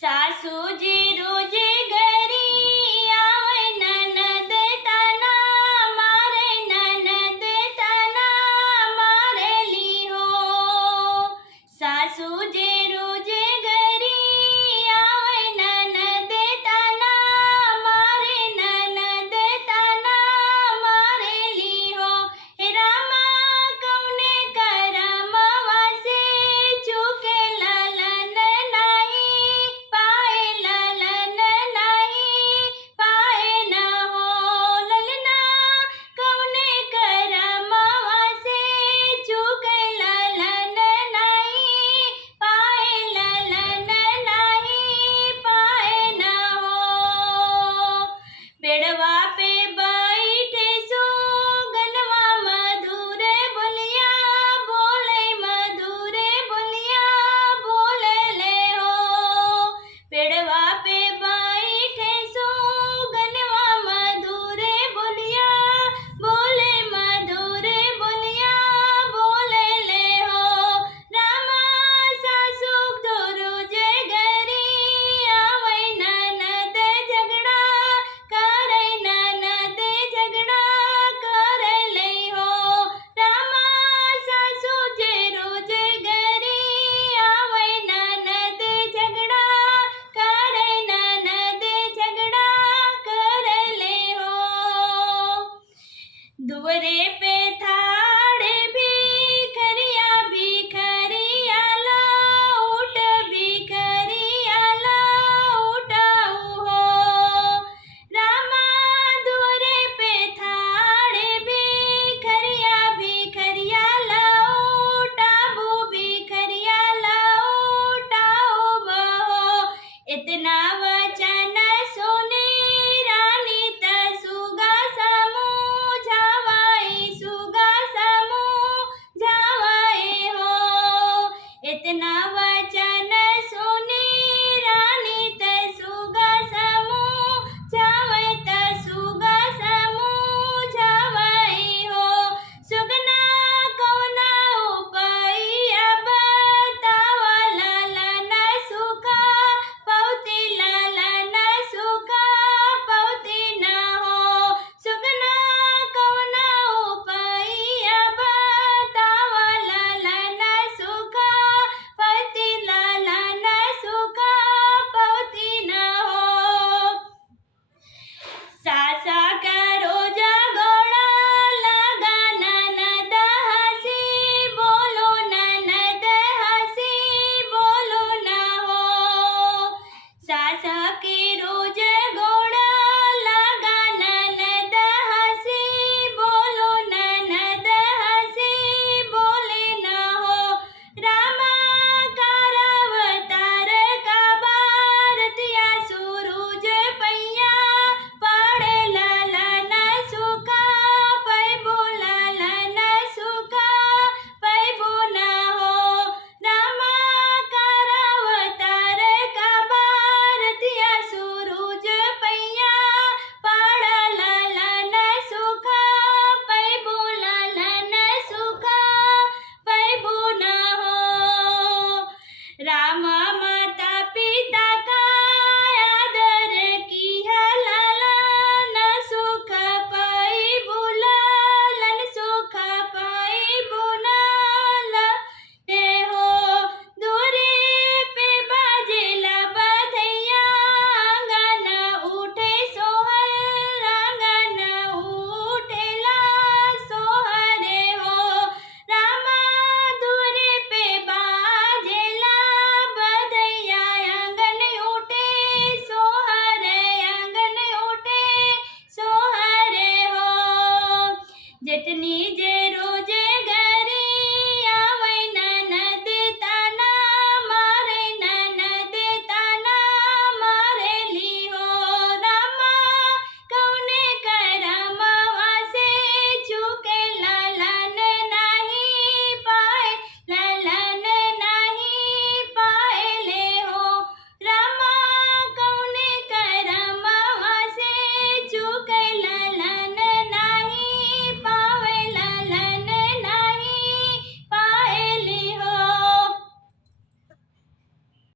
सासूजी रोजे घरी आवै ननद ताना मारे ननद ताना मारेली हो। सासूजी रोजे घरी आवै ननद ताना मारे ननद ताना मारेली हो। हे रामा कौने करम वासे चूके ललन नाही पाए ललन नहीं पाए न हो। ललना कौने करम वासे चूके ललन नहीं पाए ललन नहीं पाए न हो। पेड़वा पे बैठे सुगनवा मधुरे बोलिया बोले मधुरे बोलिया बोले ले हो। पेड़वा पे बैठे सुगनवा मधुरे बोलिया बोले मधुरे बोलिया बोले ले हो। रामा सासू तो रोजे घरी आवै ननद झगड़ा करे ननद झगड़ा करे ले हो। रामा सासू जे रोजे घरी आवै ननद झगड़ा करे ननद झगड़ा करे ले हो। दुवरे पे थाड़े भिखरिया भिखरिया लाउट भिखरिया लाउट हो। रामा दुवरे पे थाड़े भिखरिया भिखरिया लाउटाबू भिखरिया लाउटाओ बहो। इतना वचन सुने रानी त सुगा समूझावाई सुगा समूझावाई हो। इतना वचन सुने रानी त सुगा समूझावाई त सुगा समूझावाई हो। सुगना कौना उपैया बतावा ललन सुखा पौती ललन सुखा पौती न हो। सुगना कौना उपैया बतावा ललन सुखा पौती ललन सुखा पौती न हो। सासा करो जगोड़ा लगा ननद हसी बोलो ननद हसी बोलो न हो। सासा के रोज गोड़ा लगा ननद हसी बोलो ननद हसी बोले न हो। रामा करावतार का भारतिया सूरज पैया पड़े ललन सुखा पैबो ललन सुखा पैबो न हो। रामा करावतार का भारतिया सूरज पैया पड़ ललन सुखा पैबो ललन सुखा पैबो न हो। रामा